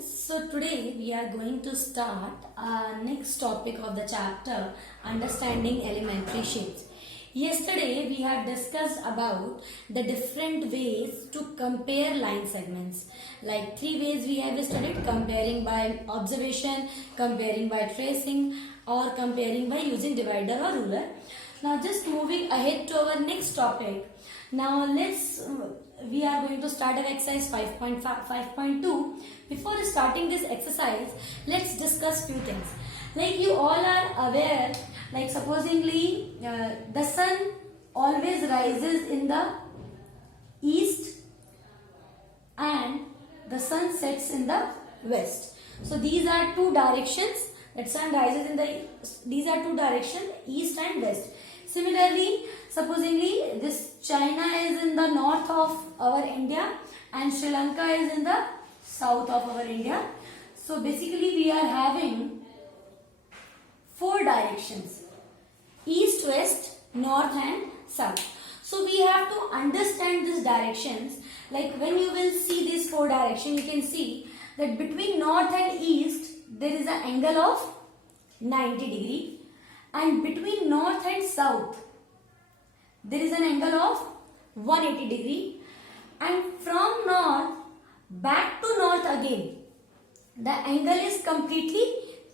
So today we are going to start our next topic of the chapter, understanding elementary shapes. Yesterday we had discussed about the different ways to compare line segments. Like 3 ways we have studied: comparing by observation, comparing by tracing, or comparing by using divider or ruler. Now just moving ahead to our next topic. Now we are going to start our exercise 5.2. Before starting this exercise, let's discuss few things. Like you all are aware, like supposingly the sun always rises in the east and the sun sets in the west. So these are two directions that sun rises in these are two directions, east and west. Similarly, supposingly this China is in the north of our India and Sri Lanka is in the south of our India. So basically we are having 4 directions: east, west, north and south. So we have to understand these directions. Like when you will see these 4 directions, you can see that between north and east there is an angle of 90 degree. And between north and south there is an angle of 180 degree, and from north back to north again the angle is completely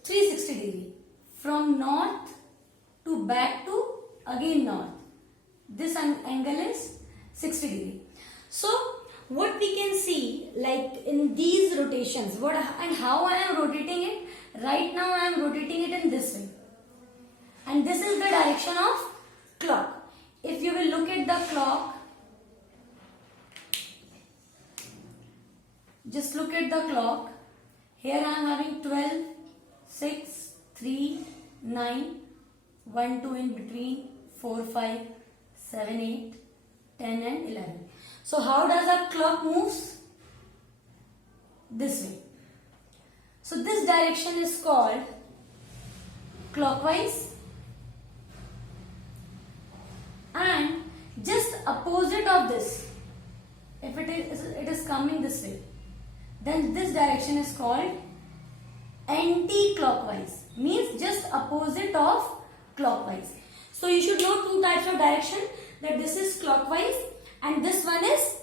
360 degree. From north to back to again north, this angle is 60 degree. So what we can see, like in these rotations, what and how I am rotating it. Right now I am rotating it in this way. And this is the direction of clock. If you will look at the clock, just look at the clock. Here I am having 12, 6, 3, 9, 1, 2 in between, 4, 5, 7, 8, 10 and 11. So how does a clock moves? This way. So this direction is called clockwise. And just opposite of this, if it is coming this way, then this direction is called anti-clockwise, means just opposite of clockwise. So you should know 2 types of direction, that this is clockwise and this one is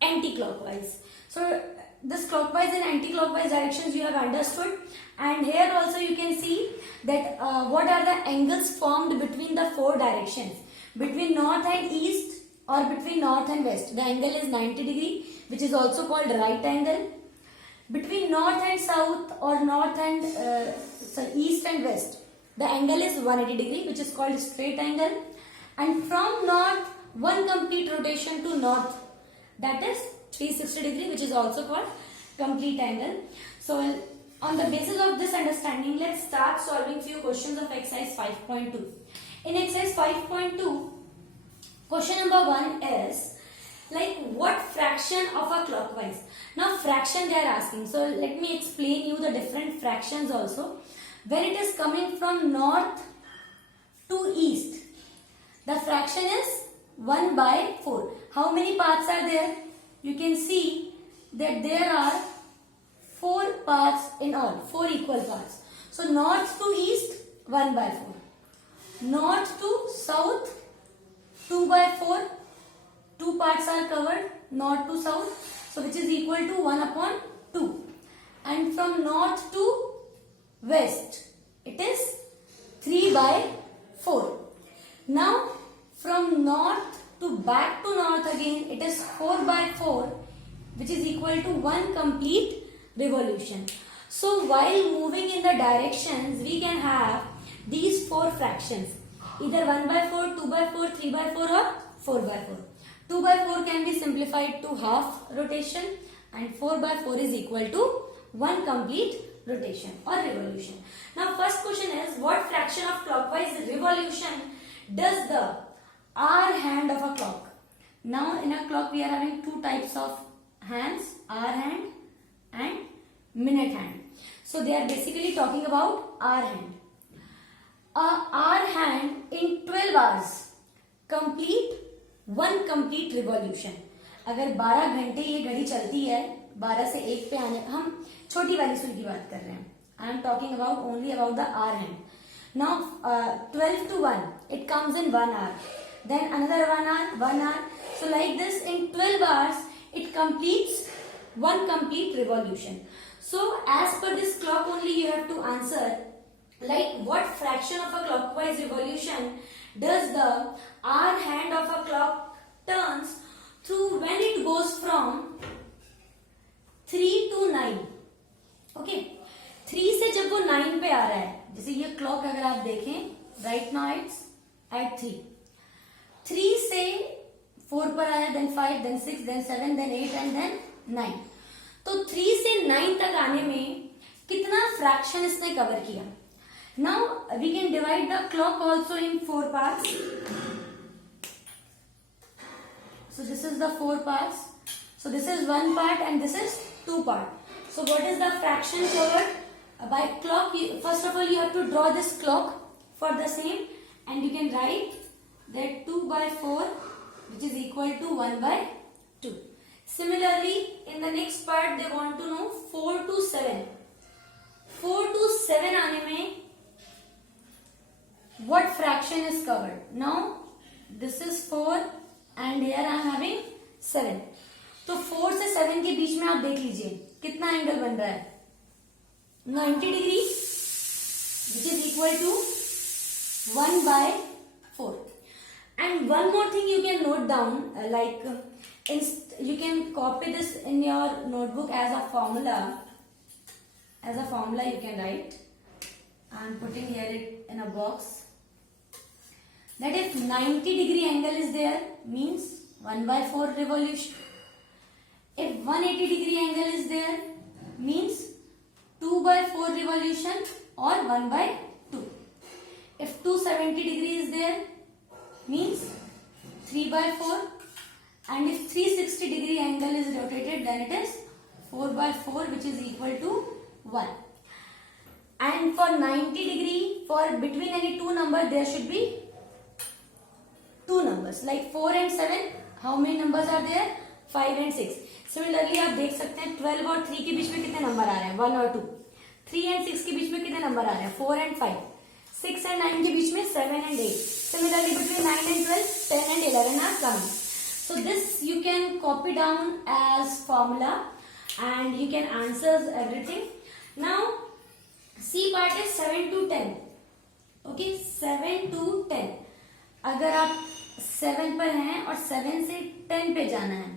anti-clockwise. So this clockwise and anti-clockwise directions you have understood, and here also you can see that what are the angles formed between the 4 directions. Between north and east or between north and west, the angle is 90 degree, which is also called right angle. Between north and south or north and east and west, the angle is 180 degree, which is called straight angle. And from north, one complete rotation to north, that is 360 degree, which is also called complete angle. So on the basis of this understanding, let's start solving few questions of exercise 5.2. In exercise 5.2, question number 1 is like what fraction of a clockwise. Now fraction they are asking. So let me explain you the different fractions also. When it is coming from north to east, the fraction is 1 by 4. How many parts are there? You can see that there are 4 parts in all, 4 equal parts. So north to east, 1 by 4. North to south, 2 by 4. 2 parts are covered, north to south. So which is equal to 1 upon 2. And from north to west, it is 3 by 4. Now from north to back to north again, it is 4 by 4, which is equal to 1 complete revolution. So while moving in the directions, we can have these 4 fractions, either 1 by 4, 2 by 4, 3 by 4 or 4 by 4. 2 by 4 can be simplified to half rotation and 4 by 4 is equal to 1 complete rotation or revolution. Now first question is, what fraction of clockwise revolution does the hour hand of a clock? Now in a clock we are having 2 types of hands, hour hand and minute hand. So they are basically talking about hour hand. Hour hand in 12 hours complete 1 complete revolution. अगर 12 घंटे ये घड़ी चलती है 12 से 1 पे आने, हम छोटी वाली सुई की बात कर रहे हैं. I am talking about only about the hour hand. Now 12 to 1 it comes in 1 hour, then another 1 hour, 1 hour. So like this in 12 hours it completes one complete revolution. So as per this clock only you have to answer like what fraction of a clockwise revolution does the hour hand of a clock turns through when it goes from 3 to 9. Okay, 3 से जब वो 9 पे आ रहा है, जैसे ये clock अगर आप देखें राइट नाउ इट्स एट 3. 3 से 4 पर आया, then 5, then 6, then 7, then 8 and then 9. तो 3 से 9 तक आने में कितना फ्रैक्शन इसने कवर किया. Now we can divide the clock also in 4 parts. So this is the 4 parts. So this is 1 part and this is 2 part. So what is the fraction covered by clock? First of all you have to draw this clock for the same, and you can write that 2 by 4 which is equal to 1 by 2. Similarly in the next part they want to know 4 to 7. 4 to 7 आने में what fraction is covered? Now this is 4 and here I am having 7. तो 4 से 7 के बीच में आप देख लीजिए कितना एंगल बन रहा है, 90 degree which is equal to 1 by 4. And one more thing you can note down, you can copy this in your notebook as a formula. As a formula you can write, I am putting here it in a box, that if 90 degree angle is there means 1 by 4 revolution. If 180 degree angle is there means 2 by 4 revolution or 1 by 2. If 270 degree is there means 3 by 4, and if 360 degree angle is rotated then it is 4 by 4 which is equal to 1. And for 90 degree, for between any two number there should be two numbers, like 4 and 7. How many numbers are there? 5 and 6. Similarly आप देख सकते हैं 12 और 3 के बीच में कितने number आ रहे हैं, 1 और 2. 3 and 6 के बीच में कितने नंबर आ रहे हैं, 4 and 5. 6 and 9 के बीच में 7 and 8. Similarly between 9 and 12, 10 and 11 are coming. So this you can copy down as formula and you can answer everything. Now C part is 7 to 10. Okay, 7 to 10. अगर आप 7 पर हैं और 7 से 10 पे जाना है.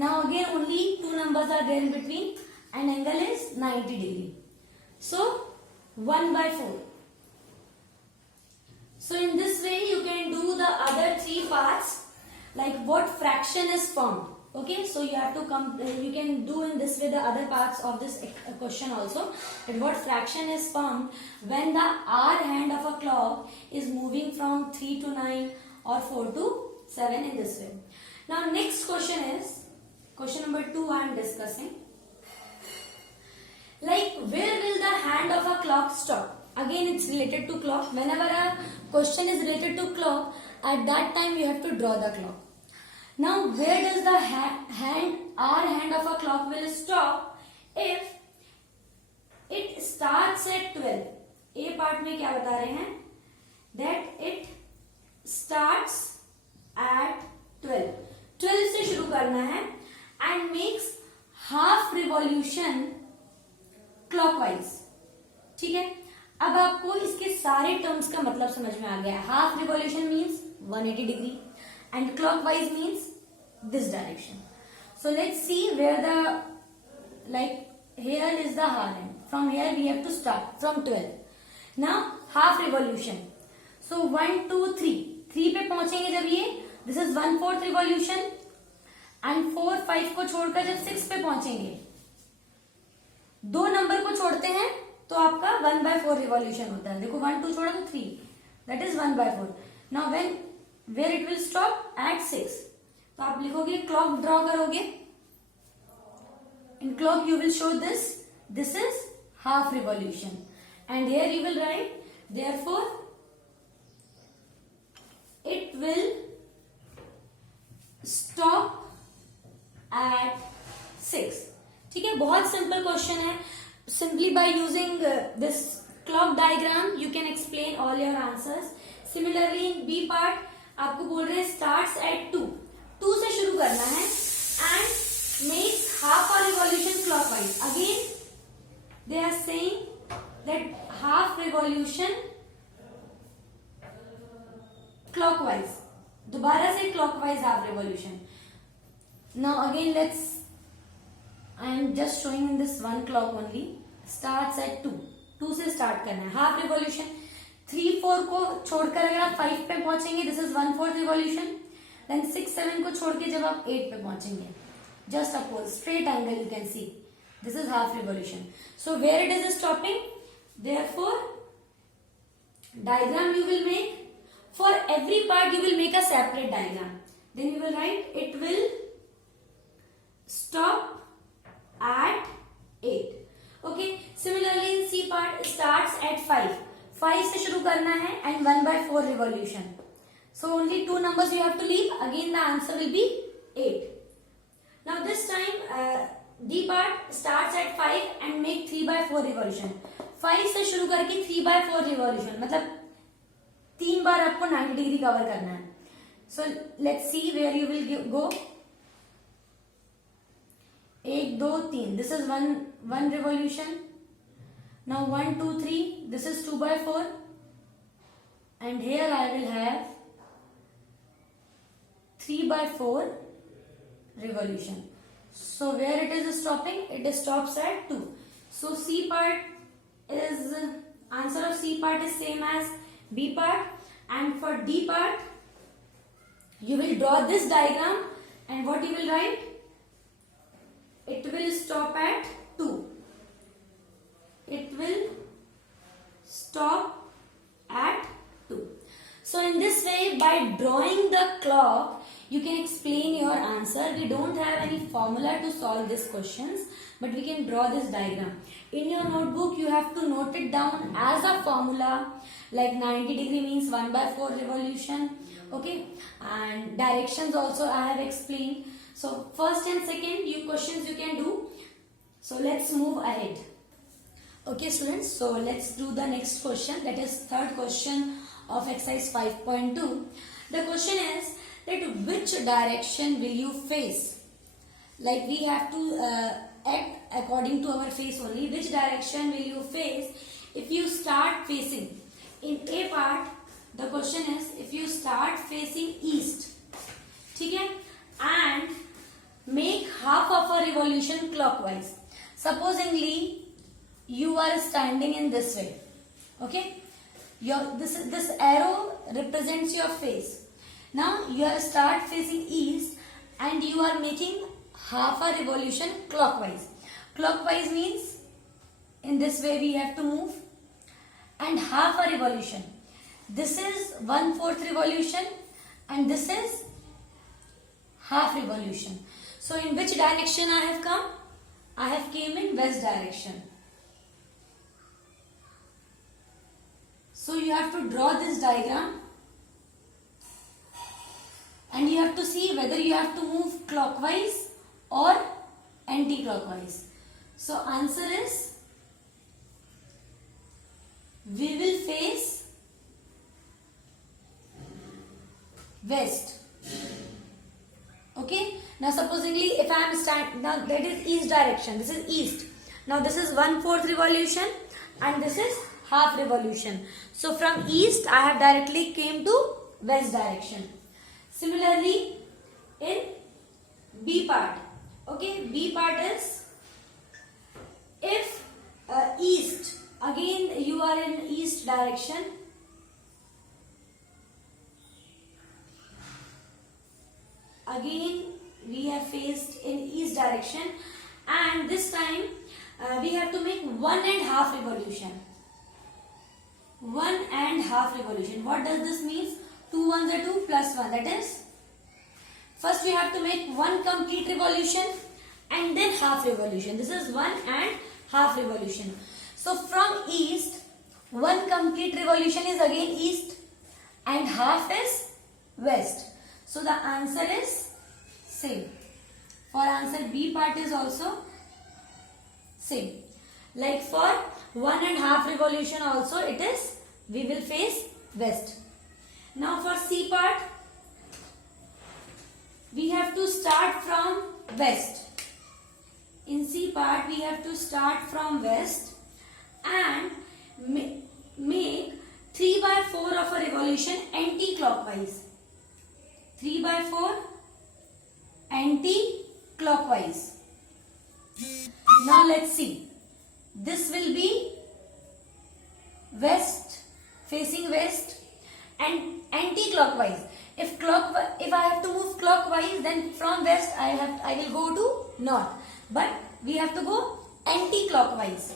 Now again only two numbers are there in between and angle is 90 degree. So 1 by 4. So in this way you can do the other 3 parts, like what fraction is formed. Okay, so you have to you can do in this way the other parts of this question also, that what fraction is formed when the hour hand of a clock is moving from 3 to 9 or 4 to 7 in this way. Now next question is question number 2 I am discussing. Like where will the hand of a clock stop? Again it's related to clock. Whenever a question is related to clock, at that time you have to draw the clock. Now where does the hour hand of a clock will stop if it starts at 12? A part में क्या बता रहे हैं, that it starts at 12. 12 से शुरू करना है and makes half revolution clockwise. ठीक है, अब आपको इसके सारे टर्म्स का मतलब समझ में आ गया. Half revolution means 180 degree and clockwise means this direction. So let's see where the, like here is the hour hand. From here we have to start from 12. Now half revolution. So 1 2 3 3 पे पहुंचेंगे जब ये, this is 1/4 revolution, and 4 5 को छोड़कर जब 6 पे पहुंचेंगे, 2 number को छोड़ते हैं तो आपका 1/4 रिवॉल्यूशन होता है. देखो 1 2 छोड़ा तो 3, that is 1/4. Now when where it will stop at 6, तो आप लिखोगे क्लॉक ड्रॉ करोगे. In clock you will show this is half revolution, and here you will write therefore it will stop at 6. ठीक है, बहुत सिंपल क्वेश्चन है. Simply by using this clock diagram you can explain all your answers. Similarly in B part आपको बोल रहे हैं starts at 2 से शुरू करना है and makes half a revolution clockwise. Again they are saying that half revolution clockwise. दोबारा से clockwise half revolution. Now again let's, I am just showing in this one clock only. Starts at 2 से start करना है half revolution. 3-4 को छोड़कर अगर आप 5 पे पहुंचेंगे दिस इज 1/4 रिवॉल्यूशन. देन 6-7 को छोड़ के जब आप 8 पे पहुंचेंगे just opposite straight angle you can see this is half revolution. So where it is stopping, therefore diagram you will make for every part you will make a separate diagram. Then you will write it will stop at 8. Okay, similarly in C part starts at 5 से शुरू करना है and 1/4 revolution. So only 2 numbers you have to leave. Again the answer will be 8. Now this time D part starts at 5 and make 3/4 revolution. 5 से शुरू करके 3/4 revolution, मतलब 3 बार आपको 90 degree cover करना है. So let's see where you will go. 1 2 3 this is one revolution. Now 1 2 3 this is 2/4 and here I will have 3/4 revolution. So where it is stopping, it stops at 2. So C part is, answer of C part is same as B part, and for D part you will draw this diagram and what you will write, it will stop at 2. It will stop at 2. So in this way, by drawing the clock you can explain your answer. We don't have any formula to solve these questions, but we can draw this diagram. In your notebook you have to note it down as a formula, like 90 degree means 1/4 revolution. Okay, and directions also I have explained. So first and second questions you can do. So let's move ahead. Okay students, so let's do the next question, that is third question of exercise 5.2. The question is that which direction will you face? Like we have to act according to our face only. Which direction will you face if you start facing? In A part the question is if you start facing east, ठीक है, and make half of a revolution clockwise. Supposingly you are standing in this way. Okay, this arrow represents your face. Now you are start facing east and you are making half a revolution clockwise. Clockwise means in this way we have to move, and half a revolution, this is 1/4 revolution and this is half revolution. So in which direction I have come? I have came in west direction. So you have to draw this diagram and you have to see whether you have to move clockwise or anti-clockwise. So answer is we will face west. Okay, now supposingly if I am standing, now that is east direction, this is east. Now this is 1/4 revolution and this is half revolution. So from east I have directly came to west direction. Similarly in B part, okay, B part is if east, again you are in east direction, again we have faced in east direction, and this time we have to make 1.5 revolution. 1.5 revolution. What does this mean? 2 1s are 2 plus 1, that is first we have to make 1 complete revolution and then half revolution. This is 1.5 revolution. So from east 1 complete revolution is again east and half is west. So the answer is same. For answer B part is also same. Like for 1.5 revolution also it is, we will face west. Now for C part, we have to start from west. In C part, we have to start from west and make 3/4 of a revolution anti-clockwise. 3/4 anti-clockwise. Now let's see. This will be west, facing west, and anti-clockwise. If I have to move clockwise, then from west I will go to north. But we have to go anti-clockwise.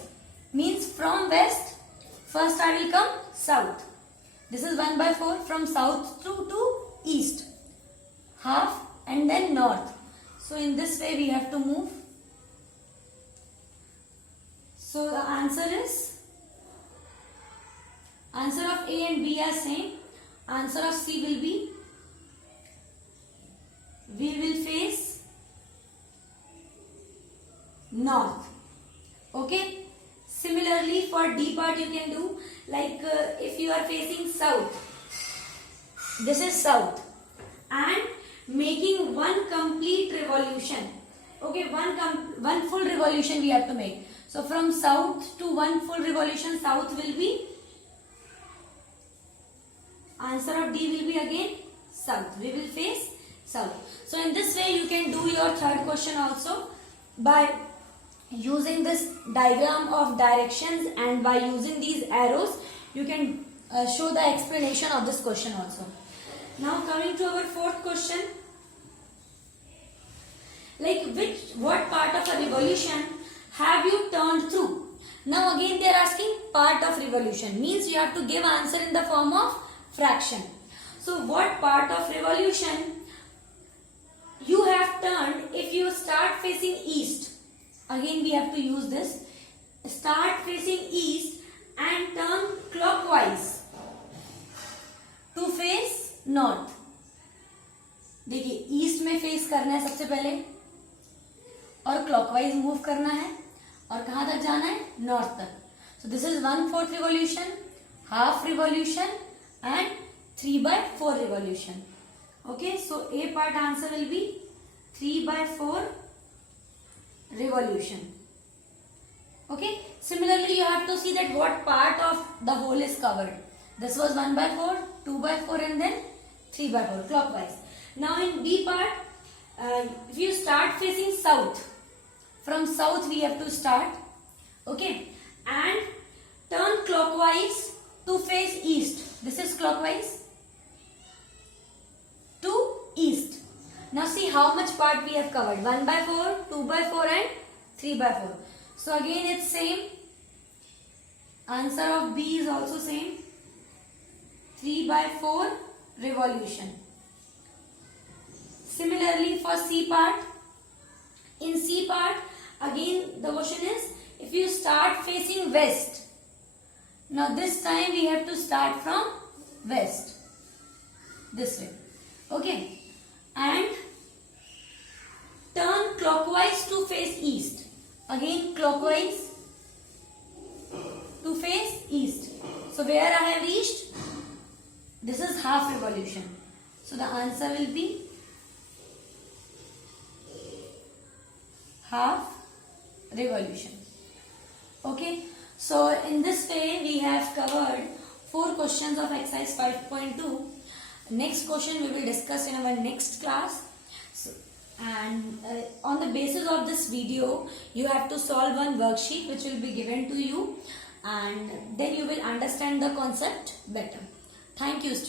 Means from west, first I will come south. This is 1/4 from south to east. Half and then north. So in this way we have to move. So the answer of A and B are same. Answer of C will be, we will face north. Okay. Similarly for D part you can do like if you are facing south, this is south, and making one complete revolution. Okay, one full revolution we have to make. So from south to one full revolution, south will be, answer of D will be again south. We will face south. So in this way you can do your third question also by using this diagram of directions, and by using these arrows you can show the explanation of this question also. Now coming to our fourth question, like what part of a revolution have you turned through? Now again they are asking part of revolution, means you have to give answer in the form of fraction. So what part of revolution you have turned if you start facing east? Again we have to use this. Start facing east and turn clockwise to face north. देखिए east में face करना है सबसे पहले और clockwise move करना है और कहां तक जाना है? नॉर्थ तक. So this is 1/4 revolution, half revolution and 3/4 revolution. Okay, so A part answer will be 3/4 revolution. Okay, similarly you have to see that what part of the whole is covered. This was 1/4, 2/4 and then 3/4 clockwise. Now in B part, if you start facing south, from south we have to start. Okay, and turn clockwise to face east. This is clockwise to east. Now see how much part we have covered. 1/4, 2/4 and 3/4. So again it's same. Answer of B is also same. 3/4 revolution. Similarly for C part. In C part again the question is if you start facing west. Now this time we have to start from west. This way. Okay. And turn clockwise to face east. Again clockwise to face east. So where I have reached? This is half revolution. So the answer will be half revolution. Okay. So in this way we have covered 4 questions of exercise 5.2. Next question we will discuss in our next class. So, and on the basis of this video you have to solve one worksheet which will be given to you, and then you will understand the concept better. Thank you, students.